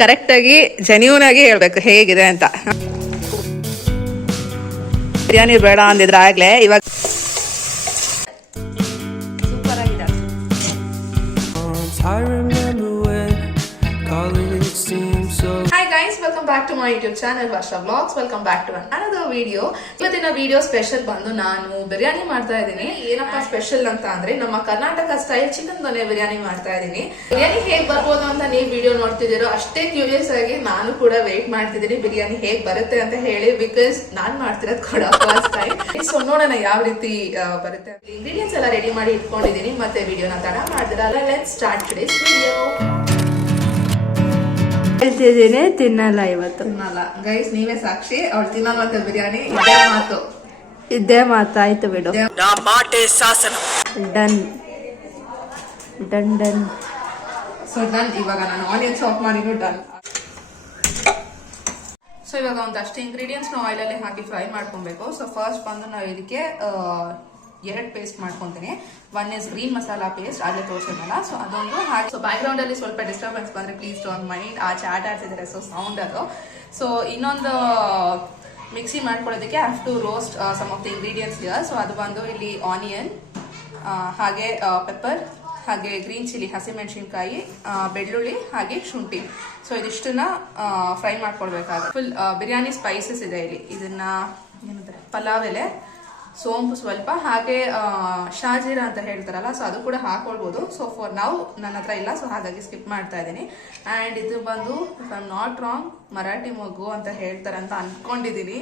ಕರೆಕ್ಟಾಗಿ ಜೆನ್ಯೂನ್ ಆಗಿ ಹೇಳ್ಬೇಕು ಹೇಗಿದೆ ಅಂತ. ಬಿರಿಯಾನಿ ಬೇಡ ಅಂದಿದ್ರೆ ಆಗ್ಲೇ ಇವಾಗ ಸೂಪರ್ ಆಗಿದೆ. Hi guys, welcome back to my YouTube channel Varsha vlogs. Welcome back to another video. ಇವತ್ತಿನ ವಿಡಿಯೋ ಸ್ಪೆಷಲ್ ಬಂದು ನಾನು ಬಿರಿಯಾನಿ ಮಾಡ್ತಾ ಇದ್ದೀನಿ. ಏನಪ್ಪಾ ಸ್ಪೆಷಲ್ ಅಂತ ಅಂದ್ರೆ ನಮ್ಮ ಕರ್ನಾಟಕ ಸ್ಟೈಲ್ ಚಿಕನ್ ದೊನೆ ಬಿರಿಯಾನಿ ಮಾಡ್ತಾ ಇದ್ದೀನಿ. ಬಿರಿಯಾನಿ ಹೇಗ್ ಬರ್ಬೋದು ಅಂತ ನೀವು ವಿಡಿಯೋ ನೋಡ್ತಿದ್ದೀರೋ ಅಷ್ಟೇ ಕ್ಯೂರಿಯಸ್ ಆಗಿ ನಾನು ಕೂಡ ವೇಟ್ ಮಾಡ್ತಿದ್ದೀನಿ ಬಿರಿಯಾನಿ ಹೇಗ್ ಬರುತ್ತೆ ಅಂತ ಹೇಳಿ. ಬಿಕಾಸ್ ನಾನ್ ಮಾಡ್ತಿರೋದು ಕೂಡ ಫಸ್ಟ್ ಟೈಮ್. ಸೊ ನೋಡೋಣ ಯಾವ ರೀತಿ ಬರುತ್ತೆ. ಇಂಗ್ರೀಡಿಯೆಂಟ್ಸ್ ಎಲ್ಲ ರೆಡಿ ಮಾಡಿ ಇಟ್ಕೊಂಡಿದ್ದೀನಿ. ಮತ್ತೆ ವಿಡಿಯೋನ ತಡ ಮಾಡಿದ್ರಲ್ಲ. Let's start today's video. ಹೇಳ್ತಿದ್ದೀನಿ, ತಿನ್ನಲ್ಲ ಇವತ್ತು. ತಿನ್ನಲ್ಲ ಗೈಸ್, ನೀವೇ ಸಾಕ್ಷಿ. ಅವಳು ತಿನ್ನಲ್ಲ ಅಂತ ಬಿರಿಯಾನಿ. ಇದೇ ಮಾತಾಯ್ತು ಬಿಡು. Done done done. So done. ಇವಾಗ ನಾನು ಆನಿಯನ್ ಚಾಪ್ ಮಾಡಿದ್ರು ಡನ್. ಸೊ ಇವಾಗ ಒಂದಷ್ಟು ಇಂಗ್ರೀಡಿಯೆಂಟ್ಸ್ ನಾವು ಆಯಿಲ್ ಅಲ್ಲಿ ಹಾಕಿ ಫ್ರೈ ಮಾಡ್ಕೊಬೇಕು. ಸೊ ಫಸ್ಟ್ ಬಂದು ನಾವು ಇದಕ್ಕೆ 2 ಪೇಸ್ಟ್ ಮಾಡ್ಕೊಂತೀನಿ. 1 is ಗ್ರೀನ್ ಮಸಾಲಾ ಪೇಸ್ಟ್, ಆಗಲೇ ತೋರಿಸಿದ್ನಲ್ಲ. ಸೊ ಅದೊಂದು ಹಾಗೆ. ಸೊ ಬ್ಯಾಕ್ ಗ್ರೌಂಡ್ ಅಲ್ಲಿ ಸ್ವಲ್ಪ ಡಿಸ್ಟರ್ಬೆನ್ಸ್ ಬಂದ್ರೆ ಪ್ಲೀಸ್ ಡೋಂಟ್ ಮೈಂಡ್. ಆಚೆ ಆಟ ಆಡ್ತಿದ್ದಾರೆ, ಸೊ ಸೌಂಡ್ ಅದು. ಸೊ ಇನ್ನೊಂದು ಮಿಕ್ಸಿ ಮಾಡ್ಕೊಳ್ಳೋದಕ್ಕೆ have to roast some of the ingredients here. So ಅದು ಬಂದು ಇಲ್ಲಿ ಆನಿಯನ್, ಹಾಗೆ ಪೆಪ್ಪರ್, ಹಾಗೆ ಗ್ರೀನ್ ಚಿಲ್ಲಿ, ಹಸಿಮೆಣಸಿನ್ಕಾಯಿ, ಬೆಳ್ಳುಳ್ಳಿ, ಹಾಗೆ ಶುಂಠಿ. ಸೊ ಇದಿಷ್ಟನ್ನ ಫ್ರೈ ಮಾಡ್ಕೊಳ್ಬೇಕಾಗುತ್ತೆ. ಫುಲ್ ಬಿರಿಯಾನಿ ಸ್ಪೈಸಸ್ ಇದೆ ಇಲ್ಲಿ. ಇದನ್ನ ಏನಂತಾರೆ, ಪಲಾವ್ ಎಲೆ, ಸೋಂಪು ಸ್ವಲ್ಪ, ಹಾಗೆ ಶಾಜೀರಾ ಅಂತ ಹೇಳ್ತಾರಲ್ಲ, ಸೊ ಅದು ಕೂಡ ಹಾಕೊಳ್ಬೋದು. ಸೊ ಫಾರ್ ನಾವು ನನ್ನ ಹತ್ರ ಇಲ್ಲ, ಸೊ ಹಾಗಾಗಿ ಸ್ಕಿಪ್ ಮಾಡ್ತಾ ಇದ್ದೀನಿ. ಆ್ಯಂಡ್ ಇದು ಬಂದು if I am not wrong Marathi ಮೊಗ್ಗು ಅಂತ ಹೇಳ್ತಾರೆ ಅಂತ ಅನ್ಕೊಂಡಿದ್ದೀನಿ.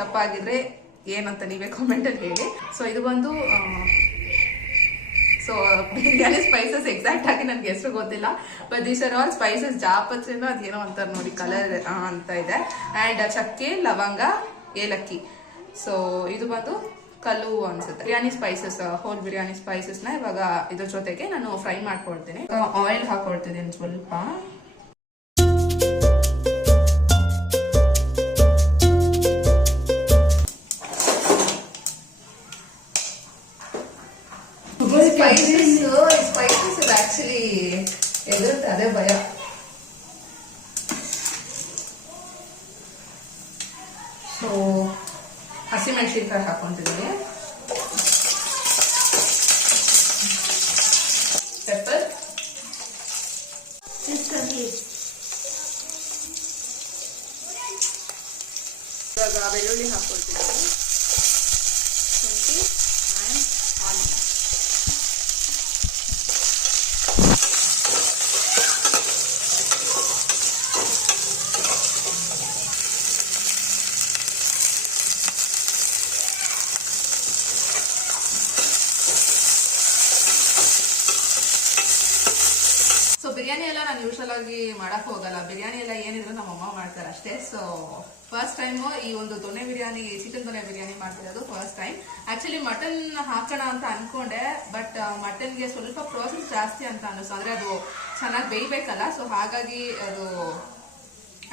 ತಪ್ಪಾಗಿದ್ರೆ ಏನಂತ ನೀವೇ ಕಾಮೆಂಟಲ್ಲಿ ಹೇಳಿ. ಸೊ ಇದು ಬಂದು ಸೊ ಬಿರಿಯಾನಿ ಸ್ಪೈಸಸ್ ಎಕ್ಸಾಕ್ಟ್ ಆಗಿ ನನ್ಗೆ ಹೆಸರು ಗೊತ್ತಿಲ್ಲ, but these are all spices. ಜಾಪತ್ರಿನೋ ಅದೇನೋ ಅಂತಾರೆ ನೋಡಿ, ಕಲರ್ ಅಂತ ಇದೆ. ಆ್ಯಂಡ್ ಚಕ್ಕೆ, ಲವಂಗ, ಏಲಕ್ಕಿ. ಸೊ ಇದು ಬಂದು ಕಲ್ಲು ಅನ್ಸುತ್ತೆ. Biryani spices, whole biryani spices ನ ಇವಾಗ ಇದ್ರ ಜೊತೆಗೆ ನಾನು ಫ್ರೈ ಮಾಡ್ಕೊಳ್ತೀನಿ. ಆಯಿಲ್ ಹಾಕೊಳ್ತಿದ್ದೀನಿ ಸ್ವಲ್ಪ. ಸ್ಪೈಸಸ್ ಆಕ್ಚುಲಿ ಎದುರುತ್ತೆ, ಅದೇ ಭಯ. ಸೊ ಹಸಿಮೆಣಸಿನ್ಕಾಯಿ ಹಾಕೊಂತಿದ್ದೀನಿ, ಪೆಪ್ಪರ್, ಇವಾಗ ಬೆಳ್ಳುಳ್ಳಿ ಹಾಕೊಳ್ತಿದ್ದೀನಿ, ಶುಂಠಿ ಆ್ಯಂಡ್ ಆನಿಯನ್. ಬಿರಿಯಾನಿ ಎಲ್ಲ ನಾನು ಯೂಶಲ್ ಆಗಿ ಮಾಡಕ್ ಹೋಗಲ್ಲ. ಬಿರಿಯಾನಿ ಎಲ್ಲ ಏನಿದ್ರು ನಮ್ಮ ಅಮ್ಮ ಮಾಡ್ತಾರೆ ಅಷ್ಟೇ. ಸೊ ಫಸ್ಟ್ ಟೈಮ್ ಈ ಒಂದು ದೊನೆ ಬಿರಿಯಾನಿ, ಚಿಕನ್ ದೊನೆ ಬಿರಿಯಾನಿ ಮಾಡ್ತಿರೋದು ಫಸ್ಟ್ ಟೈಮ್. ಆಕ್ಚುಲಿ ಮಟನ್ ಹಾಕೋಣ ಅಂತ ಅನ್ಕೊಂಡೆ, ಬಟ್ ಮಟನ್ಗೆ ಸ್ವಲ್ಪ ಪ್ರೋಸೆಸ್ ಜಾಸ್ತಿ ಅಂತ ಅನ್ನಿಸ್ತು. ಅಂದ್ರೆ ಅದು ಚೆನ್ನಾಗಿ ಬೇಯ್ಬೇಕಲ್ಲ, ಸೊ ಹಾಗಾಗಿ ಅದು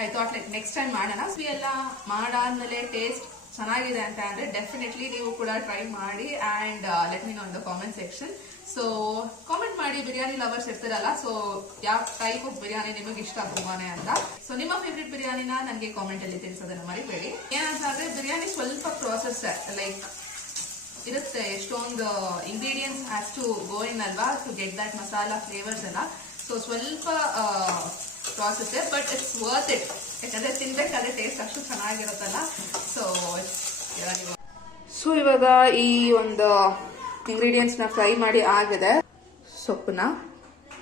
I thought like next time ಮಾಡೋಣ. ಸೊ ಎಲ್ಲ ಮಾಡಾದ್ಮೇಲೆ ಟೇಸ್ಟ್ ಚೆನ್ನಾಗಿದೆ ಅಂತ ಅಂದ್ರೆ ಡೆಫಿನೆಟ್ಲಿ ನೀವು ಕೂಡ ಟ್ರೈ ಮಾಡಿ. And let me no in the comment section. So comment ಮಾಡಿ, ಬಿರಿಯಾನಿ ಲವರ್ಸ್ ಇರ್ತಿರಲ್ಲ, ಸೊ ಯಾವ ಟೈಪ್ ಆಫ್ ಬಿರಿಯಾನಿ ನಿಮಗೆ ಇಷ್ಟ ತುಂಬಾನೇ ಅಂತ. ಸೊ ನಿಮ್ಮ ಫೇವ್ರೆಟ್ ಬಿರಿಯಾನಿನ ನನಗೆ ಕಾಮೆಂಟ್ ಅಲ್ಲಿ ತಿಳಿಸೋದನ್ನ ಮರಿಬೇಡಿ. ಏನಂತ ಅಂದ್ರೆ ಬಿರಿಯಾನಿ ಸ್ವಲ್ಪ ಪ್ರೋಸೆಸ್ ಲೈಕ್ ಇರುತ್ತೆ. ಎಷ್ಟೊಂದು ಇಂಗ್ರೀಡಿಯೆಂಟ್ಸ್ ಹ್ಯಾಸ್ ಟು ಗೋ ಇನ್ ಅಲ್ವಾ, to get that masala flavours ಎಲ್ಲ. ಸೊ ಸ್ವಲ್ಪ process, but it's worth it. ಯಾಕಂದ್ರೆ ತಿನ್ಬೇಕಾದ್ರೆ ಟೇಸ್ಟ್ ಅಷ್ಟು ಚೆನ್ನಾಗಿರುತ್ತಲ್ಲ. ಸೊ ಇವಾಗ ಈ ಒಂದು ಇಂಗ್ರೀಡಿಯೆಂಟ್ಸ್ ನ ಫ್ರೈ ಮಾಡಿ ಆಗಿದೆ. ಸೊಪ್ಪನ್ನ,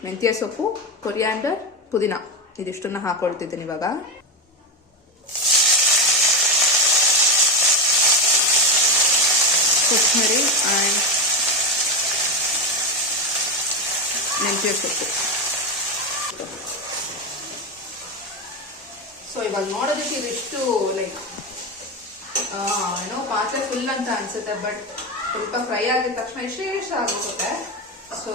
ಮೆಂತ್ಯ ಸೊಪ್ಪು, ಕೊರಿಯಾಂಡರ್, ಪುದೀನ, ಇದಿಷ್ಟನ್ನ ಹಾಕೊಳ್ತಿದ್ದೀನಿ ಇವಾಗ. ಕೊತ್ತಂಬರಿ ಅಂಡ್ ಮೆಂತ್ಯ ಸೊಪ್ಪು. ಸೊ ಇವಾಗ ನೋಡೋದಕ್ಕೆ ಇದಿಷ್ಟು ಲೈಕ್ ಏನೋ ಪಾತ್ರೆ ಫುಲ್ ಅಂತ ಅನ್ಸುತ್ತೆ, ಬಟ್ ಸ್ವಲ್ಪ ಫ್ರೈ ಆಗಿದ ತಕ್ಷಣ ಇಷ್ಟ ಆಗುತ್ತೆ. ಸೊ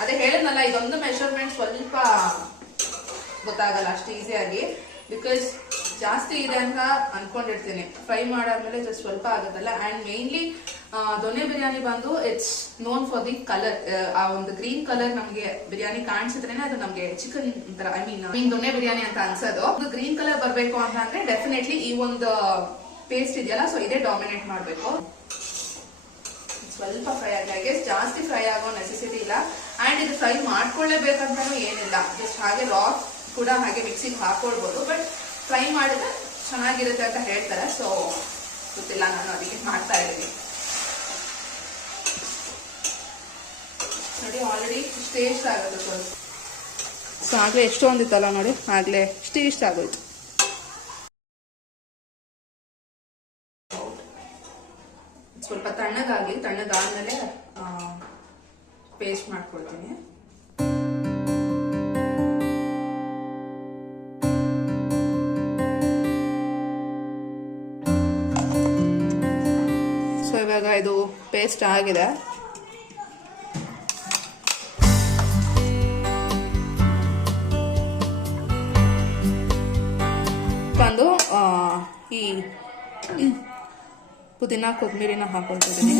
ಅದೇ ಹೇಳಿದ್ನಲ್ಲ, ಇದೊಂದು ಮೆಷರ್ಮೆಂಟ್ ಸ್ವಲ್ಪ ಗೊತ್ತಾಗಲ್ಲ ಅಷ್ಟು ಈಸಿಯಾಗಿ. ಬಿಕಾಸ್ ಜಾಸ್ತಿ ಇದೆ ಅಂತ ಅನ್ಕೊಂಡಿರ್ತೀನಿ. ಫ್ರೈ ಮಾಡಾದ್ಮೇಲೆ ಜಸ್ಟ್ ಸ್ವಲ್ಪ ಆಗುತ್ತಲ್ಲ. ಅಂಡ್ ಮೇನ್ಲಿ ದೊನ್ನೆ ಬಿರಿಯಾನಿ ಬಂದು it's known for the colour. ಆ ಒಂದು ಗ್ರೀನ್ ಕಲರ್ ನಮ್ಗೆ ಬಿರಿಯಾನಿ ಕಾಣಿಸಿದ್ರೇನೆ ಅದು ನಮ್ಗೆ ಚಿಕನ್ ತರ ಐ ಮೀನ್ ದೊನ್ನೆ ಬಿರಿಯಾನಿ ಅಂತ ಅನ್ಸೋದು. ಒಂದು ಗ್ರೀನ್ ಕಲರ್ ಬರ್ಬೇಕು ಅಂತ ಅಂದ್ರೆ ಡೆಫಿನೆಟ್ಲಿ ಈ ಒಂದು ಪೇಸ್ಟ್ ಇದೆಯಲ್ಲ, ಸೊ ಇದೇ ಡಾಮಿನೇಟ್ ಮಾಡ್ಬೇಕು. ಸ್ವಲ್ಪ ಫ್ರೈ ಆಗಿ, ಜಾಸ್ತಿ ಫ್ರೈ ಆಗೋ ನೆಸೆಸಿಟಿ ಇಲ್ಲ. ಅಂಡ್ ಇದು ಫ್ರೈ ಮಾಡ್ಕೊಳ್ಳೇಬೇಕಂತಾನು ಏನಿಲ್ಲ, ಜಸ್ಟ್ ಹಾಗೆ ರಾ ಕೂಡ ಹಾಗೆ ಮಿಕ್ಸಿಗೆ ಹಾಕೊಳ್ಬಹುದು. ಬಟ್ ಫ್ರೈ ಮಾಡಿದ್ರೆ ಚೆನ್ನಾಗಿರುತ್ತೆ ಅಂತ ಹೇಳ್ತಾರೆ, ಸೊ ಗೊತ್ತಿಲ್ಲ, ನಾನು ಅದಕ್ಕೆ ಮಾಡ್ತಾ ಇದ್ದೀನಿ. ನೋಡಿ ಆಲ್ರೆಡಿ ಇಷ್ಟೇ ಇಷ್ಟ ಆಗೋದು ಸ್ವಲ್ಪ. ಸೊ ಆಗ್ಲೇ ಎಷ್ಟೊಂದಿತ್ತಲ್ಲ ನೋಡಿ, ಆಗ್ಲೇ ಇಷ್ಟ ಆಗೋಯ್ತು. ಸ್ವಲ್ಪ ತಣ್ಣಗಾದ್ಮೇಲೆ ಪೇಸ್ಟ್ ಮಾಡ್ಕೊಳ್ತೀನಿ. ಸೊ ಇವಾಗ ಇದು ಪೇಸ್ಟ್ ಆಗಿದೆ. ಬಂದು ಈ ಪುದೀನ ಕೊತ್ತಂಬರಿನ ಹಾಕೊಳ್ತಿದ್ದೀನಿ.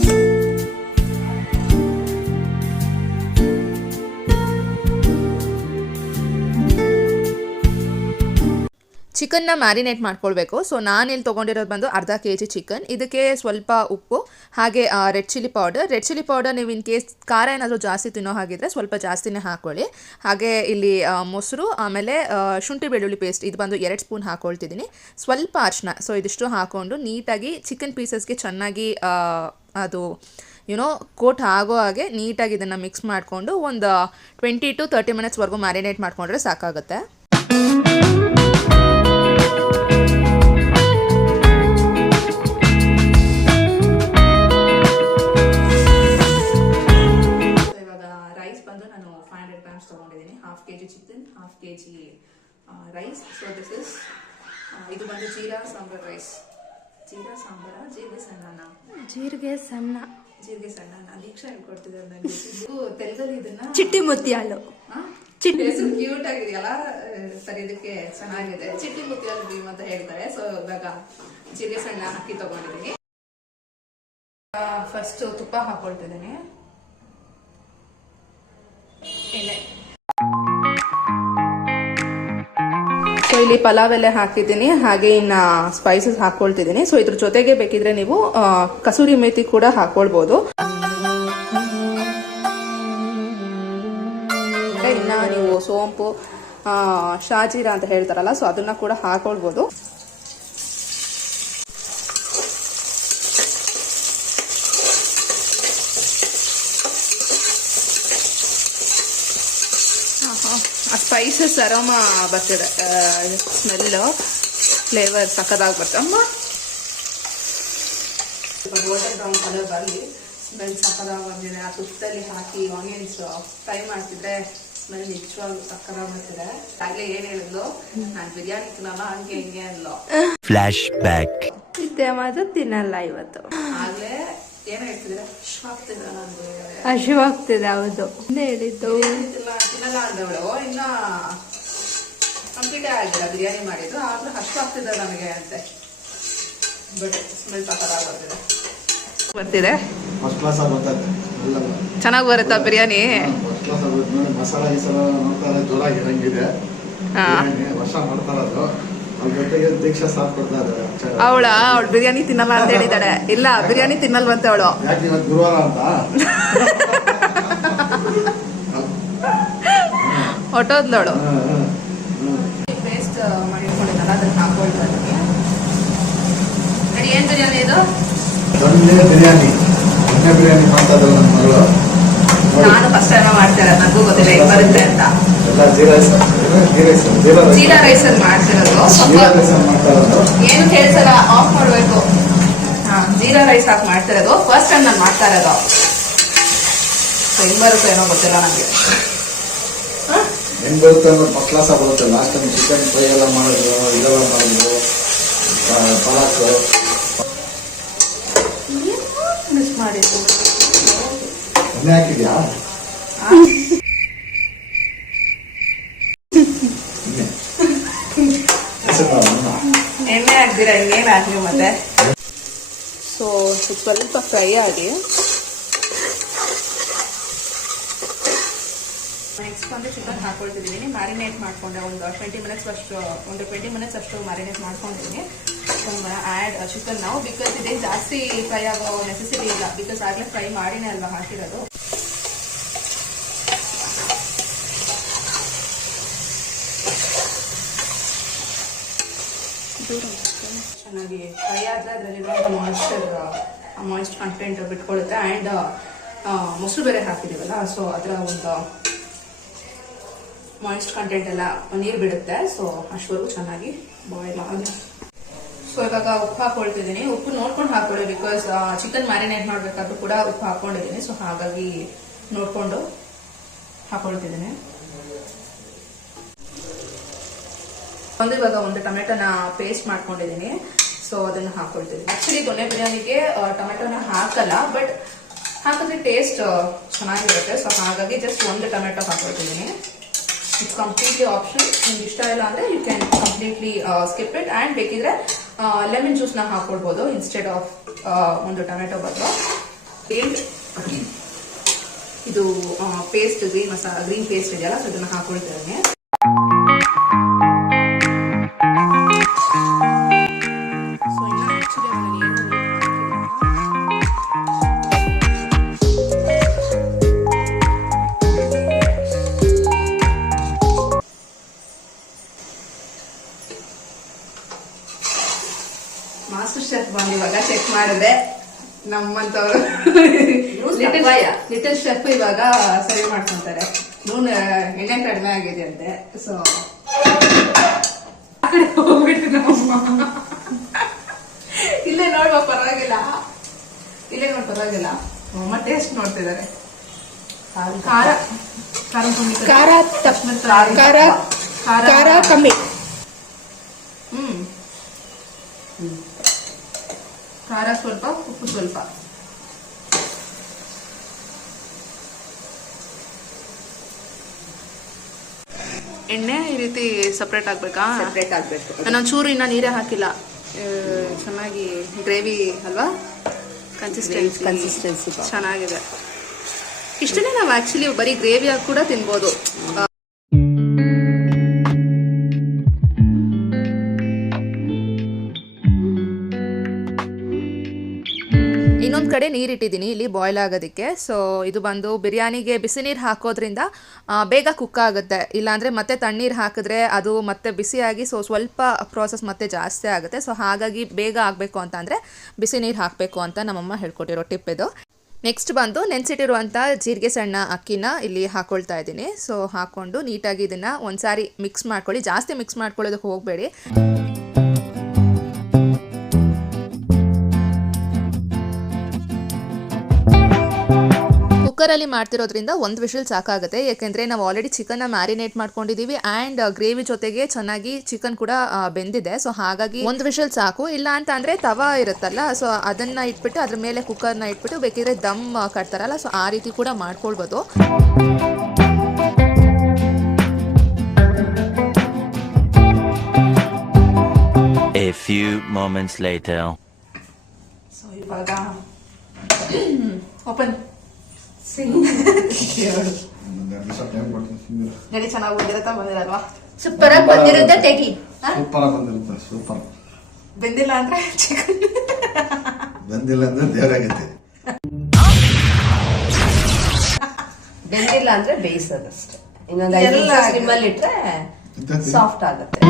ಚಿಕನ್ನ ಮ್ಯಾರಿನೇಟ್ ಮಾಡ್ಕೊಳ್ಬೇಕು. ಸೊ ನಾನಿಲ್ಲಿ ತೊಗೊಂಡಿರೋದು ಬಂದು ಅರ್ಧ kg ಚಿಕನ್. ಇದಕ್ಕೆ ಸ್ವಲ್ಪ ಉಪ್ಪು, ಹಾಗೆ ರೆಡ್ ಚಿಲ್ಲಿ ಪೌಡರ್ ನೀವು ಇನ್ ಕೇಸ್ ಖಾರ ಏನಾದರೂ ಜಾಸ್ತಿ ತಿನ್ನೋ ಹಾಗಿದ್ರೆ ಸ್ವಲ್ಪ ಜಾಸ್ತಿನೇ ಹಾಕ್ಕೊಳ್ಳಿ. ಹಾಗೆ ಇಲ್ಲಿ ಮೊಸರು, ಆಮೇಲೆ ಶುಂಠಿ ಬೆಳ್ಳುಳ್ಳಿ ಪೇಸ್ಟ್ ಇದು ಬಂದು 2 ಸ್ಪೂನ್ ಹಾಕ್ಕೊಳ್ತಿದ್ದೀನಿ. ಸ್ವಲ್ಪ ಅರಿಶಿನ. ಸೊ ಇದಿಷ್ಟು ಹಾಕ್ಕೊಂಡು ನೀಟಾಗಿ ಚಿಕನ್ ಪೀಸಸ್ಗೆ ಚೆನ್ನಾಗಿ ಅದು ಕೋಟ್ ಆಗೋ ಹಾಗೆ ನೀಟಾಗಿ ಇದನ್ನು ಮಿಕ್ಸ್ ಮಾಡಿಕೊಂಡು ಒಂದು 20 to 30 ಮಿನಿಟ್ಸ್ವರೆಗೂ ಮ್ಯಾರಿನೇಟ್ ಮಾಡಿಕೊಂಡ್ರೆ ಸಾಕಾಗುತ್ತೆ. ತೊಗೊಂಡಿದ್ದೀನಿ 1/2 kg chicken, 1/2 kg rice. So this is ಇದು ಬಂದು ಜೀರಾ ಸಾಂಬಾರ್ ರೈಸ್. ಜೀರಿಗೆ ಸಣ್ಣ ದೀಕ್ಷಾ ಹೇಳ್ಕೊಡ್ತಿದ್ದಾರೆ ನನಗೆ. ತೆಲುಗಲ್ಲಿ ಇದನ್ನ ಚಿಟ್ಟಿ ಮುತ್ಯಾಲು. ಹೆಸರು ಕ್ಯೂಟ್ ಆಗಿದೆಯಲ್ಲ, ಸರಿ ಇದಕ್ಕೆ ಚೆನ್ನಾಗಿದೆ. ಚಿಟ್ಟಿ ಮುತ್ಯಾಲು ಭೀಮ್ ಅಂತ ಹೇಳ್ತಾರೆ. ಸೊ ಇವಾಗ ಜೀರಿಗೆ ಸಣ್ಣ ಹಾಕಿ ತಗೊಂಡಿದ್ದೀನಿ. ಫಸ್ಟ್ ತುಪ್ಪ ಹಾಕೊಳ್ತಿದ್ದೀನಿ. ಸೊ ಇಲ್ಲಿ ಪಲಾವ್ ಎಲೆ ಹಾಕಿದ್ದೀನಿ, ಹಾಗೆ ಇನ್ನ ಸ್ಪೈಸಸ್ ಹಾಕೊಳ್ತಿದ್ದೀನಿ. ಸೊ ಇದ್ರ ಜೊತೆಗೆ ಬೇಕಿದ್ರೆ ನೀವು ಕಸೂರಿ ಮೇಥಿ ಕೂಡ ಹಾಕೊಳ್ಬಹುದು. ಇನ್ನ ನೀವು ಸೋಂಪು, ಶಾಜೀರಾ ಅಂತ ಹೇಳ್ತಾರಲ್ಲ, ಸೊ ಅದನ್ನ ಕೂಡ ಹಾಕೊಳ್ಬಹುದು. ಸ್ಪೈಸಸ್ ಅರೋಮ ಬರ್ತಿದೆ, ಸ್ಮೆಲ್ ಫ್ಲೇವರ್ ಸಕ್ಕದಾಗಿ ಬರ್ತದೆ. ಅಮ್ಮ ಗೋಲ್ಡನ್ ಬ್ರೌನ್ ಕಲರ್ ಬರಲಿ, ಸ್ಮೆಲ್ ಸಕ್ಕದಾಗಿ ಬಂದಿದೆ. ಆ ತುಪ್ಪದಲ್ಲಿ ಹಾಕಿ ಆನಿಯನ್ಸ್ ಫ್ರೈ ಮಾಡ್ತಿದ್ರೆ ಸ್ಮೆಲ್ ನಿಜವಾಗ್ಲೂ ಸಕ್ಕದಾಗಿ ಬರ್ತಿದೆ. ಆಗ್ಲೇ ಏನ್ ಹೇಳಿದ್ಲು, ನಾನು ಬಿರಿಯಾನಿ ತಿನ್ನಲ್ಲ ಹಂಗೆ ಹಿಂಗೆ ಅಲ್ಲೋ. Flash back. ಇದ್ದೆ ಮಾತ್ರ ತಿನ್ನಲ್ಲ ಇವತ್ತು. ಆಗ್ಲೇ ಏನ್ ಹೇಳ್ತಿದ್ರೆ ಹಸಿವಾಗ್ತಿದೆ. ಹೌದು ಹೇಳಿದ್ದು. ತಿನ್ನಲ್ಲ ಅಂದವಳು, ಇನ್ನ ಕಂಪ್ಲೀಟೇ ಆಗಿಲ್ಲ ಬಿರಿಯಾನಿ ಮಾಡಿದ್ದು, ಆದ್ರೂ ಹಸಿವಾಗ್ತಿದೆ ನನಗೆ ಅಂತೆ. ಬಟ್ ಸ್ಮೆಲ್ ಸಕ್ಕದಾಗಿ ಬರ್ತಿದೆ. ಚೆನ್ನಾಗಿ ಬರುತ್ತಾ ಬಿರಿಯಾನಿ? ಮಸಾಲ ಗಿಸಾಲ ನೋಡ್ತಾರೆ, ಜೋರಾಗಿ ಇರಂಗಿದೆ. ವರ್ಷ ಮಾಡ್ತಾರದು. ಅವಳ ಬಿರಿಯಾನಿ ತಿನ್ನಲ್ಲ ಅಂತ ಹೇಳಿದಾಳೆ. ಇಲ್ಲ, ಬಿರಿಯಾನಿ ತಿನ್ನಲ್ವಂತೆ ಅವಳು. ಗುರುವಾರ ಅಂತ ಹೊಟ್ಟೋದ್ಲವಳು. ಪೇಸ್ಟ್ ಮಾಡಿಟ್ಕೊಂಡಿದ್ದಲ್ಲ ಅದನ್ನ ಹಾಕೊಳ್ತಾ ಇದ್ದೀನಿ. ಏನ್ ಬಿರಿಯಾನಿ ಇದು? ದೊಣ್ಣೆ ಬಿರಿಯಾನಿ ಮಾಡ್ತಾ ಇದ್ದಾರೆ ನನ್ನ ಮಗಳು. ನಾನು ಫಸ್ಟ್ ಟೈಮ್ ಮಾಡ್ತಾರೆ, ನನಗೂ ಗೊತ್ತಿಲ್ಲ ಹೇಗೆ ಬರುತ್ತೆ ಅಂತ. ಜೀರಾ ರೈಸ್ ಅಲ್ಲಿ ಮಾಡ್ತಿರೋದು. ಏನು ಕೇಳಿಸಲ್ಲ, ಆಫ್ ಮಾಡ್ಬೇಕು. ಜೀರಾ ರೈಸ್ ಹಾಕಿ ಮಾಡ್ತಿರೋದು ಫಸ್ಟ್ ಟೈಮ್ ನಾನು ಮಾಡ್ತಾ ಇರೋದು. ಹೆಂಗ್ ಬರುತ್ತೆ ಏನೋ ಗೊತ್ತಿಲ್ಲ ನನಗೆ. ಹೆಂಗ್ ಬರುತ್ತೆ ಅಂದ್ರೆ ಫಸ್ಟ್ ಕ್ಲಾಸ್ ಬರುತ್ತೆ. ಲಾಸ್ಟ್ ಟೈಮ್ ಚಿಕನ್ ಫ್ರೈ ಎಲ್ಲ ಮಾಡಿದ್ರು, ಇದೆಲ್ಲ ಮಾಡಿದ್ರು, ಪಲಾಕು ಮಿಸ್ ಮಾಡಿದ್ದು. ಎಣ್ಣೆ ಹಾಕಿದ್ಯಾ? ಹೆಸರು ಹಾಕ್ದಿರಾ ಇನ್ನೇನು ಹಾಕಿ ಮತ್ತೆ. ಸೊ ಸ್ವಲ್ಪ ಫ್ರೈ ಆಗಿ ನೆಕ್ಸ್ಟ್ ಬಂದು ಚಿಕನ್ ಹಾಕೊಳ್ತಿದ್ದೀನಿ. ಮ್ಯಾರಿನೇಟ್ ಮಾಡ್ಕೊಂಡೆ ಒಂದು 20 ಮಿನಿಟ್ಸ್ ಅಷ್ಟು ಮ್ಯಾರಿನೇಟ್ ಮಾಡ್ಕೊಂಡಿದ್ದೀನಿ. ಆ್ಯಡ್ ಚಿಕನ್ ನಾವು ಬಿಕಾಸ್ ಇದೇನು ಜಾಸ್ತಿ ಫ್ರೈ ಆಗೋ ನೆಸೆಸಿಟಿ ಇಲ್ಲ, ಬಿಕಾಸ್ ಆಗಲೇ ಫ್ರೈ ಮಾಡಿನೇ ಅಲ್ವಾ ಹಾಕಿರೋದು. ಚೆನ್ನಾಗಿ ಫ್ರೈ ಆದರೆ ಅದರಲ್ಲಿರುವಂಥ ಮಾಯಿಸ್ಟ್ ಕಂಟೆಂಟ್ ಬಿಟ್ಕೊಳ್ಳುತ್ತೆ. ಆ್ಯಂಡ್ ಮೊಸರು ಬೇರೆ ಹಾಕಿದ್ದೀವಲ್ಲ, ಸೊ ಅದರ ಒಂದು ಮಾಯಿಸ್ಟ್ ಕಂಟೆಂಟ್ ಎಲ್ಲ ನೀರು ಬಿಡುತ್ತೆ. ಸೊ ಅಷ್ಟವರೆಗೂ ಚೆನ್ನಾಗಿ ಬಾಯ್ಲ್ ಆಗಿ. ಸೊ ಇವಾಗ ಉಪ್ಪು ಹಾಕೊಳ್ತಿದ್ದೀನಿ. ಉಪ್ಪು ನೋಡ್ಕೊಂಡು ಹಾಕೊಳ್ಳಿ, ಬಿಕಾಸ್ ಚಿಕನ್ ಮ್ಯಾರಿನೇಟ್ ಮಾಡಬೇಕಾದ್ರೂ ಕೂಡ ಉಪ್ಪು ಹಾಕೊಂಡಿದ್ದೀನಿ. ಸೊ ಹಾಗಾಗಿ ನೋಡಿಕೊಂಡು ಹಾಕೊಳ್ತಿದ್ದೀನಿ. ಇವಾಗ ಒಂದು ಟೊಮೆಟೊನ ಪೇಸ್ಟ್ ಮಾಡ್ಕೊಂಡಿದ್ದೀನಿ. ಸೊ ಅದನ್ನು ಹಾಕೊಳ್ತಿದ್ದೀನಿ. ಆಕ್ಚುಲಿ ದೊಣ್ಣೆ ಬಿರಿಯಾನಿಗೆ ಟೊಮೆಟೊನ ಹಾಕಲ್ಲ, ಬಟ್ ಹಾಕಿದ್ರೆ ಟೇಸ್ಟ್ ಚೆನ್ನಾಗಿರುತ್ತೆ. ಸೊ ಹಾಗಾಗಿ ಜಸ್ಟ್ ಒಂದು ಟೊಮೆಟೊ ಹಾಕೊಳ್ತಿದ್ದೀನಿ. It's completely option. ನಿಮ್ಗೆ ಇಷ್ಟ ಇಲ್ಲ ಅಂದ್ರೆ you can completely skip it. And ಬೇಕಿದ್ರೆ ಲೆಮನ್ ಜ್ಯೂಸ್ನ ಹಾಕೊಳ್ಬೋದು ಇನ್ಸ್ಟೆಡ್ ಆಫ್ ಒಂದು ಟೊಮೆಟೊ ಬದಲು. ಇದು ಪೇಸ್ಟ್ ಗ್ರೀನ್ ಪೇಸ್ಟ್ ಇದೆಯಲ್ಲ, ಸೊ ಇದನ್ನ ಹಾಕೊಳ್ತಿದ್ದೀನಿ. ಮಾಸ್ಟರ್ ಶೆಫ್ ಬಂದು ಇವಾಗ ಚೆಕ್ ಮಾಡಿದೆ. ನಮ್ಮಂತವ್ರು ಲಿಟಲ್ ಶೆಫ್ ಇವಾಗ ಸರಿ ಮಾಡ್ಕೊಂತಾರೆ. ಎಣ್ಣೆ ಕಡಿಮೆ ಆಗಿದೆ ಅಂತೆ. ಸೊ ಆ ಕಡೆ ಹೋಗ್ಬಿಟ್ಟು ನಮ್ಮಮ್ಮ ಇಲ್ಲೇ ನೋಡ್ಬಾ, ಪರವಾಗಿಲ್ಲ, ಇಲ್ಲೇ ನೋಡಿ ಪರವಾಗಿಲ್ಲ. ಅಮ್ಮ ಟೇಸ್ಟ್ ನೋಡ್ತಿದ್ದಾರೆ. ಖಾರ ಕಮ್ಮಿ. ಖಾರ ಸ್ವಲ್ಪ, ಉಪ್ಪು ಸ್ವಲ್ಪ. ಎಣ್ಣೆ ಈ ರೀತಿ ಸಪ್ರೇಟ್ ಆಗ್ಬೇಕಾ? ಸಪ್ರೇಟ್ ಆಗ್ಬೇಕು. ನಾನು ಚೂರು ಇನ್ನ ನೀರೇ ಹಾಕಿಲ್ಲ. ಚೆನ್ನಾಗಿ ಗ್ರೇವಿ ಅಲ್ವಾ, ಕನ್ಸಿಸ್ಟೆನ್ಸಿ ಚೆನ್ನಾಗಿದೆ. ಇಷ್ಟನ್ನೇ ನಾವು ಆಕ್ಚುಲಿ ಬರೀ ಗ್ರೇವಿಯಾಗಿ ಕೂಡ ತಿನ್ಬೋದು. ಇನ್ನೊಂದು ಕಡೆ ನೀರಿಟ್ಟಿದ್ದೀನಿ ಇಲ್ಲಿ ಬಾಯ್ಲ್ ಆಗೋದಕ್ಕೆ. ಸೊ ಇದು ಬಂದು ಬಿರಿಯಾನಿಗೆ ಬಿಸಿ ನೀರು ಹಾಕೋದ್ರಿಂದ ಬೇಗ ಕುಕ್ ಆಗುತ್ತೆ. ಇಲ್ಲಾಂದರೆ ಮತ್ತೆ ತಣ್ಣೀರು ಹಾಕಿದ್ರೆ ಅದು ಮತ್ತೆ ಬಿಸಿಯಾಗಿ ಸ್ವಲ್ಪ ಪ್ರೋಸೆಸ್ ಮತ್ತೆ ಜಾಸ್ತಿ ಆಗುತ್ತೆ. ಸೊ ಹಾಗಾಗಿ ಬೇಗ ಆಗಬೇಕು ಅಂತ ಅಂದರೆ ಬಿಸಿ ನೀರು ಹಾಕಬೇಕು ಅಂತ ನಮ್ಮಮ್ಮ ಹೇಳ್ಕೊಟ್ಟಿರೋ ಟಿಪ್ ಇದು. ನೆಕ್ಸ್ಟ್ ಬಂದು ನೆನೆಸಿಟ್ಟಿರುವಂಥ ಜೀರಿಗೆ ಸಣ್ಣ ಅಕ್ಕಿನ ಇಲ್ಲಿ ಹಾಕ್ಕೊಳ್ತಾ ಇದ್ದೀನಿ. ಸೊ ಹಾಕ್ಕೊಂಡು ನೀಟಾಗಿ ಇದನ್ನು ಒಂದ್ಸಾರಿ ಮಿಕ್ಸ್ ಮಾಡ್ಕೊಳ್ಳಿ. ಜಾಸ್ತಿ ಮಿಕ್ಸ್ ಮಾಡ್ಕೊಳ್ಳೋದಕ್ಕೆ ಹೋಗಬೇಡಿ. ಕುಕ್ಕರಲ್ಲಿ ಮಾಡ್ತಿರೋದ್ರಿಂದ ಒಂದು ವಿಷಲ್ ಸಾಕಾಗುತ್ತೆ. ಯಾಕೆಂದರೆ ನಾವು ಆಲ್ರೆಡಿ ಚಿಕನ್ನ ಮ್ಯಾರಿನೇಟ್ ಮಾಡ್ಕೊಂಡಿದ್ದೀವಿ ಆ್ಯಂಡ್ ಗ್ರೇವಿ ಜೊತೆಗೆ ಚೆನ್ನಾಗಿ ಚಿಕನ್ ಕೂಡ ಬೆಂದಿದೆ. ಸೊ ಹಾಗಾಗಿ ಒಂದು ವಿಷಲ್ ಸಾಕು. ಇಲ್ಲ ಅಂತ ಅಂದರೆ ತವಾ ಇರುತ್ತಲ್ಲ, ಸೊ ಅದನ್ನು ಇಟ್ಬಿಟ್ಟು ಅದ್ರ ಮೇಲೆ ಕುಕ್ಕರ್ನ ಇಟ್ಬಿಟ್ಟು ಬೇಕಿದ್ರೆ ದಮ್ ಕಟ್ತಾರಲ್ಲ, ಸೊ ಆ ರೀತಿ ಕೂಡ ಮಾಡ್ಕೊಳ್ಬೋದು. A few moments later. So ಇವಾಗ ಓಪನ್ ಗಡಿ ಚೆನ್ನಾಗಿ ಬಂದಿರತ್ತಾ, ಬಂದಿರಲ್ವಾ? ಸೂಪರ್ ಆಗಿ ಬಂದಿರುತ್ತೆ. ತೆಗಿ. ಸೂಪರ್ ಆಗಿ ಬಂದಿರುತ್ತೆ. ಸೂಪರ್. ಬೆಂದಿಲ್ಲ ಅಂದ್ರೆ ಚಿಕನ್ ಬಂದಿಲ್ಲ ಅಂದ್ರೆ ದೇವರಾಗೈತೆ. ಬೆಂದಿಲ್ಲ ಅಂದ್ರೆ ಬೇಯಿಸೋದಷ್ಟೇ. ಇನ್ನೊಂದು 5 ನಿಮಿಷ ಸ್ಲಿಮ್ಮಲ್ಲಿ ಇಟ್ರೆ ಸಾಫ್ಟ್ ಆಗುತ್ತೆ.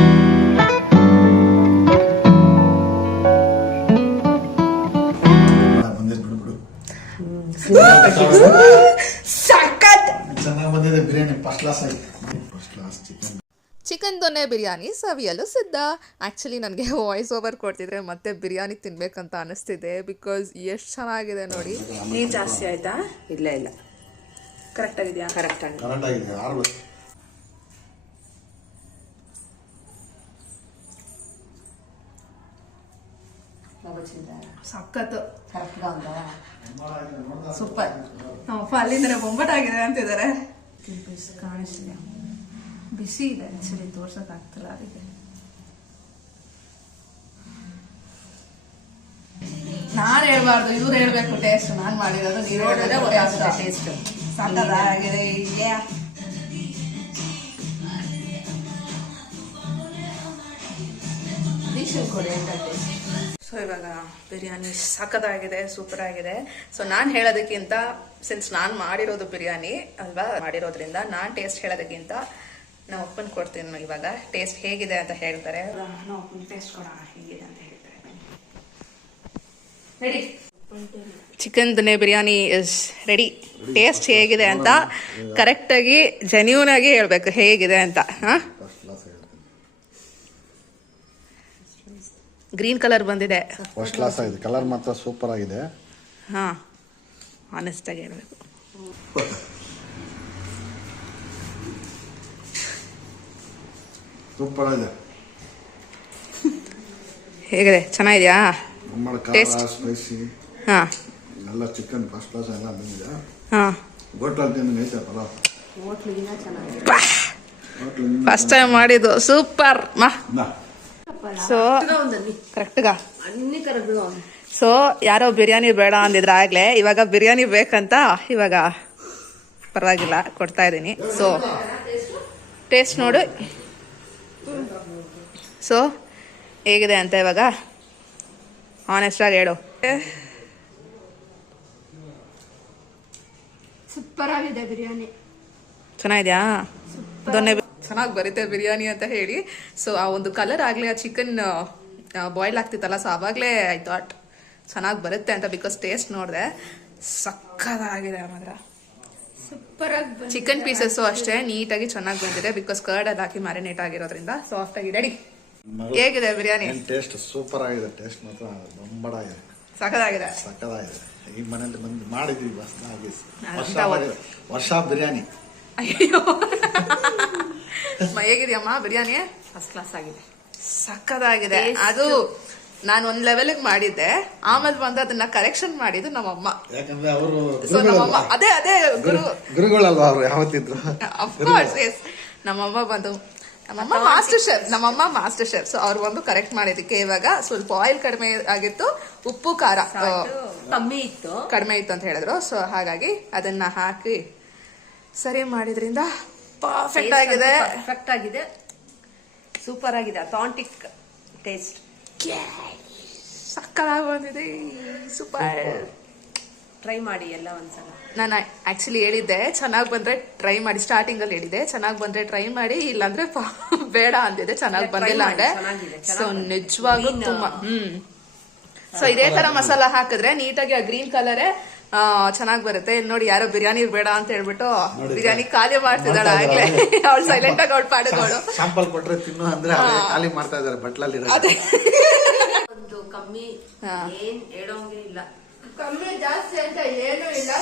ಸಖತ್ ಚೆನ್ನಾಗಿ ಬಂದಿದೆ ಬಿರಿಯಾನಿ. ಫಸ್ಟ್ ಕ್ಲಾಸ್ ಆಗಿ. ಫಸ್ಟ್ ಕ್ಲಾಸ್ ಚಿಕನ್ ದೊಣ್ಣೆ ಬಿರಿಯಾನಿ ಸವಿಯಲು ಸಿದ್ಧ. ಆ್ಯಕ್ಚುಲಿ ನನಗೆ ವಾಯ್ಸ್ ಓವರ್ ಕೊಡ್ತಿದ್ರೆ ಮತ್ತೆ ಬಿರಿಯಾನಿ ತಿನ್ಬೇಕಂತ ಅನಿಸ್ತಿದೆ. ಬಿಕಾಸ್ ಎಷ್ಟು ಚೆನ್ನಾಗಿದೆ ನೋಡಿ. ನೀರು ಜಾಸ್ತಿ ಆಯ್ತಾ? ಇಲ್ಲ ಇಲ್ಲ, ಕರೆಕ್ಟ್ ಆಗಿದೆಯಾ? ಕರೆಕ್ಟ್ ಆಗಿ ಕರೆಕ್ಟ್ ಆಗಿದೆ. ಸಖತ್ತು, ಕರೆಕ್ಟ್గా ఉందా? ಸೂಪರ್. ನಮ್ಮಪ್ಪ ಅಲ್ಲಿಂದ ಬೊಂಬಟಾಗಿದೆ ಅಂತಿದ್ದಾರೆ. ಕಾಣಿಸ್ತಿದೆ, ಬಿಸಿ ಇದೆ. ಆಕ್ಚುಲಿ ತೋರ್ಸಕ್ ಆಗ್ತಿಲ್ಲ ಅದಕ್ಕೆ. ನಾನ್ ಹೇಳ್ಬಾರ್ದು, ಇವ್ರು ಹೇಳ್ಬೇಕು ಟೇಸ್ಟ್. ನಾನ್ ಮಾಡಿರೋದು ನೀವು ನೋಡಿದ್ರೆ ಗೊತ್ತಾಗುತ್ತೆ ಟೇಸ್ಟ್. ಸಕ್ಕತ್ತಾಗಿದೆ. ಕೊಡಿ ಅಂತ ಟೇಸ್ಟ್. ಸೊ ಇವಾಗ ಬಿರಿಯಾನಿ ಸಖತ್ತಾಗಿದೆ, ಸೂಪರ್ ಆಗಿದೆ. ಸೊ ನಾನು ಹೇಳೋದಕ್ಕಿಂತ, ಸಿನ್ಸ್ ನಾನು ಮಾಡಿರೋದು ಬಿರಿಯಾನಿ ಅಲ್ವಾ, ಮಾಡಿರೋದ್ರಿಂದ ನಾನು ಟೇಸ್ಟ್ ಹೇಳೋದಕ್ಕಿಂತ ನಾವು ಒಪ್ಪನ್ ಕೊಡ್ತೀನಿ. ಇವಾಗ ಟೇಸ್ಟ್ ಹೇಗಿದೆ ಅಂತ ಹೇಳ್ತಾರೆ. ನಾವು ಒಪ್ಪನ್ ಟೇಸ್ಟ್ ಕೊಡೋಣ ಹೇಗಿದೆ ಅಂತ ಹೇಳ್ತಾರೆ. Ready? Chicken ದೊನೆ biryani is ready. Taste ಹೇಗಿದೆ ಅಂತ ಕರೆಕ್ಟಾಗಿ ಜೆನ್ಯೂನ್ ಆಗಿ ಹೇಳ್ಬೇಕು ಹೇಗಿದೆ ಅಂತ. ಗ್ರೀನ್ ಕಲರ್ ಬಂದಿದೆ. ಫಸ್ಟ್ ಕ್ಲಾಸ್ ಆಗಿದೆ, ಕಲರ್ ಮಾತ್ರ ಸೂಪರ್ ಆಗಿದೆ. ಹಾ, ಆನೆಸ್ಟ್ ಆಗಿ ಹೇಳ್ಬೇಕು. ಸೂಪರ್ ಆಗಿದೆ. ಹೇಗಿದೆ? ಚೆನ್ನಾಗಿದ್ಯಾ? ನಮ್ಮ Taste? ಖಾರ ಸ್ಪೈಸಿ ಹಾ ಎಲ್ಲ ಚಿಕನ್ ಫಸ್ಟ್ ಕ್ಲಾಸ್ ಎಲ್ಲ ಬಂದಿದೆ. ಹಾ, ಹೋಟ್ಲಲ್ಲಿ ತಿಂದು ಐತೆ ಪಲಾವ್. ಹೋಟ್ಲಿಗಿನ ಚೆನ್ನಾಗಿದೆ. ಫಸ್ಟ್ ಟೈಮ್ ಮಾಡಿದ್ದು ಸೂಪರ್ ಮಾ. ಸೊ ಕರೆಕ್ಟ್ಗ ಅನ್ನಿ ಕರೆದು ಸೊ ಯಾರೋ ಬಿರಿಯಾನಿ ಬೇಡ ಅಂದಿದ್ರ ಆಗ್ಲೇ, ಇವಾಗ ಬಿರಿಯಾನಿ ಬೇಕಂತ ಇವಾಗ ಪರವಾಗಿಲ್ಲ ಕೊಡ್ತಾ ಇದ್ದೀನಿ. ಸೊ ಟೇಸ್ಟ್ ನೋಡು. ಸೊ ಹೇಗಿದೆ ಅಂತ ಇವಾಗ ಆನೆಸ್ಟ್ ಆಗಿ ಹೇಳು. ಸೂಪರ್ ಆಗಿದೆ ಬಿರಿಯಾನಿ. ಚೆನ್ನಾಗಿದ್ಯಾ? ಚೆನ್ನಾಗಿ ಬರುತ್ತೆ ಬಿರಿಯಾನಿ ಅಂತ ಹೇಳಿ. ಸೊ ಆ ಒಂದು ಕಲರ್ ಆಗ್ಲಿ, ಆ ಚಿಕನ್ ಬಾಯ್ಲ್ ಆಗ್ತಿತ್ತಲ್ಲ, ಸೊ ಅವಾಗಲೇ ಐ ಥಾಟ್ ಚೆನ್ನಾಗಿ ಬರುತ್ತೆ ಅಂತ. ಬಿಕಾಸ್ ಟೇಸ್ಟ್ ನೋಡಿದೆ ಸಕ್ಕತ್ತಾಗಿದೆ. ಮಾತ್ರ ಸೂಪರ್ ಆಗಿ ಚಿಕನ್ ಪೀಸಸ್ಸು ಅಷ್ಟೇ ನೀಟಾಗಿ ಚೆನ್ನಾಗಿ ಬಂದಿದೆ. ಬಿಕಾಸ್ ಕರ್ಡ್ ಅಲ್ಲಿ ಹಾಕಿ ಮ್ಯಾರಿನೇಟ್ ಆಗಿರೋದ್ರಿಂದ ಸಾಫ್ಟ್ ಆಗಿ. ರೆಡಿ? ಹೇಗಿದೆ ಬಿರಿಯಾನಿ? ಟೇಸ್ಟ್ ಸೂಪರ್ ಆಗಿದೆ. ಟೇಸ್ಟ್ ಮಾತ್ರ ಬೊಂಬಡ ಆಗಿದೆ, ಸಕ್ಕತ್ತಾಗಿದೆ. ಸಕ್ಕದಾಗಿದೆ. ಈ ಮನೇಲಿ ಬಂದು ಮಾಡಿದ್ವಿ ಹೊಸದಾಗಿ. ಅಂತ ವರ್ಷ ಬಿರಿಯಾನಿ. ಅಯ್ಯೋ ಹೇಗಿದೆಯಮ್ಮ ಬಿರಿಯಾನಿ? ಫಸ್ಟ್ ಕ್ಲಾಸ್ ಆಗಿದೆ, ಸಕ್ಕತ್ತಾಗಿದೆ. ಅದು ನಾನು ಒಂದ್ ಲೆವೆಲ್ಗೆ ಮಾಡಿದ್ದೆ, ಆಮೇಲೆ ಬಂದು ಅದನ್ನ ಕರೆಕ್ಷನ್ ಮಾಡಿದ್ದು ನಮ್ಮಮ್ಮ. ಯಾಕಂದ್ರೆ ಅವರು ಸೊ ನಮ್ಮಮ್ಮ ಅದೇ ಗುರುಗಳಲ್ವಾ ಅವರು ಯಾವತ್ತಿದ್ರು. Of course yes. ನಮ್ಮಮ್ಮ ಮಾಸ್ಟರ್ ಶೆಫ್. ಸೊ ಅವ್ರು ಬಂದು ಕರೆಕ್ಟ್ ಮಾಡಿದಕ್ಕೆ ಇವಾಗ ಸ್ವಲ್ಪ ಆಯಿಲ್ ಕಡಿಮೆ ಆಗಿತ್ತು, ಉಪ್ಪು ಖಾರ ಕಡಿಮೆ ಇತ್ತು ಅಂತ ಹೇಳಿದ್ರು. ಸೊ ಹಾಗಾಗಿ ಅದನ್ನ ಹಾಕಿ ಸರಿ ಮಾಡಿದ್ರಿಂದ ಪರ್ಫೆಕ್ಟ್ ಆಗಿದೆ. ಪರ್ಫೆಕ್ಟ್ ಆಗಿದೆ, ಸೂಪರ್ ಆಗಿದೆ. ಅಥಾಂಟಿಕ್ ಟೇಸ್ಟ್. ಸಕ್ಕತ್ತಾಗಿ ಬಂದಿದೆ, ಸೂಪರ್. ಟ್ರೈ ಮಾಡಿ ಎಲ್ಲ ಒಂದ್ಸಲ. ನಾನು ಆಕ್ಚುಲಿ ಹೇಳಿದ್ದೆ ಚೆನ್ನಾಗಿ ಬಂದ್ರೆ ಟ್ರೈ ಮಾಡಿ. ಸ್ಟಾರ್ಟಿಂಗ್ ಅಲ್ಲಿ ಹೇಳಿದ್ದೆ ಚೆನ್ನಾಗಿ ಬಂದ್ರೆ ಟ್ರೈ ಮಾಡಿ, ಇಲ್ಲಾಂದ್ರೆ ಬೇಡ ಅಂದಿದೆ. ಚೆನ್ನಾಗಿ ಬಂದಿಲ್ಲ ಅಂದ್ರೆ ಸೊ ನಿಜವಾಗ್ಲೂ ತುಂಬಾ ಸೊ ಇದೇ ತರ ಮಸಾಲ ಹಾಕಿದ್ರೆ ನೀಟಾಗಿ ಆ ಗ್ರೀನ್ ಕಲರೇ ಚೆನ್ನಾಗಿ ಬರುತ್ತೆ. ಇಲ್ಲಿ ನೋಡಿ, ಯಾರೋ ಬಿರಿಯಾನಿ ಬೇಡ ಅಂತ ಹೇಳ್ಬಿಟ್ಟು ಬಿರಿಯಾನಿ ಖಾಲಿ ಮಾಡ್ತಿದ್ದಾಳೆ ಆಗ್ಲೇ. ಅವಳು ಸೈಲೆಂಟ್ ಆಗಿ ಅವಳು ಪಾಡುಗಳು. ಶಾಂಪಲ್ ಕೊಟ್ರೆ ತಿನ್ನು ಅಂದ್ರೆ ಖಾಲಿ ಮಾಡ್ತಾ ಇದಾರೆ ಬಟ್ಲಲ್ಲಿ. ಒಂದು ಕಮ್ಮಿ ಏನ್ ಹೇಳೋಂಗೆ ಇಲ್ಲ, ಕಮ್ಮಿ ಜಾಸ್ತಿ ಅಂತ ಏನೂ ಇಲ್ಲ.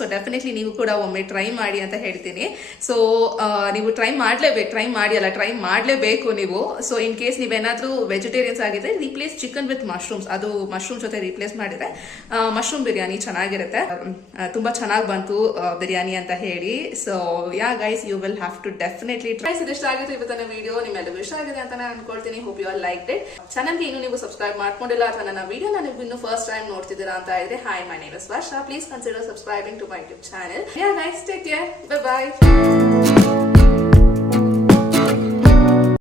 ಸೊ ಡೆಫಿನೆಟ್ಲಿ ನೀವು ಕೂಡ ಒಮ್ಮೆ ಟ್ರೈ ಮಾಡಿ ಅಂತ ಹೇಳ್ತೀನಿ. ಸೊ ನೀವು ಟ್ರೈ ಮಾಡಲೇಬೇಕು ನೀವು. ಸೊ ಇನ್ ಕೇಸ್ ನೀವೇನಾದ್ರೂ ವೆಜಿಟೇರಿಯನ್ಸ್ ಆಗಿದ್ರೆ ರೀಪ್ಲೇಸ್ ಚಿಕನ್ ವಿತ್ ಮಶ್ರೂಮ್ಸ್, ಅದು ಮಶ್ರೂಮ್ ಜೊತೆ ರೀಪ್ಲೇಸ್ ಮಾಡಿದ್ರೆ ಮಶ್ರೂಮ್ ಬಿರಿಯಾನಿ ಚೆನ್ನಾಗಿರುತ್ತೆ. ತುಂಬಾ ಚೆನ್ನಾಗಿ ಬಂತು ಬಿರಿಯಾನಿ ಅಂತ ಹೇಳಿ. So yeah guys, you will have to definitely try. ಇಷ್ಟ ಆಗಿತ್ತು ಇವತ್ತಿನ ವಿಡಿಯೋ, ನಿಮ್ಮೆಲ್ಲರಿಗೂ ಇಷ್ಟ ಆಗಿದೆ ಅಂತ ನಾನು ಅನ್ಕೊಳ್ತೀನಿ. Hope you all like it. ಚಾನಲ್ಗೆ ಇನ್ನು ನೀವು ಸಬ್ಸ್ಕ್ರೈಬ್ ಮಾಡ್ಕೊಂಡಿಲ್ಲ ಅಥವಾ ನನ್ನ ವಿಡಿಯೋನ ನೀವು ಇನ್ನು ಫಸ್ಟ್ ಟೈಮ್ ನೋಡ್ತಿದ್ದೀರಾ ಅಂತ ಇದ್ರೆ, hi, my name is Varsha. Please consider subscribing to my YouTube channel. Yeah guys, take care. Bye bye.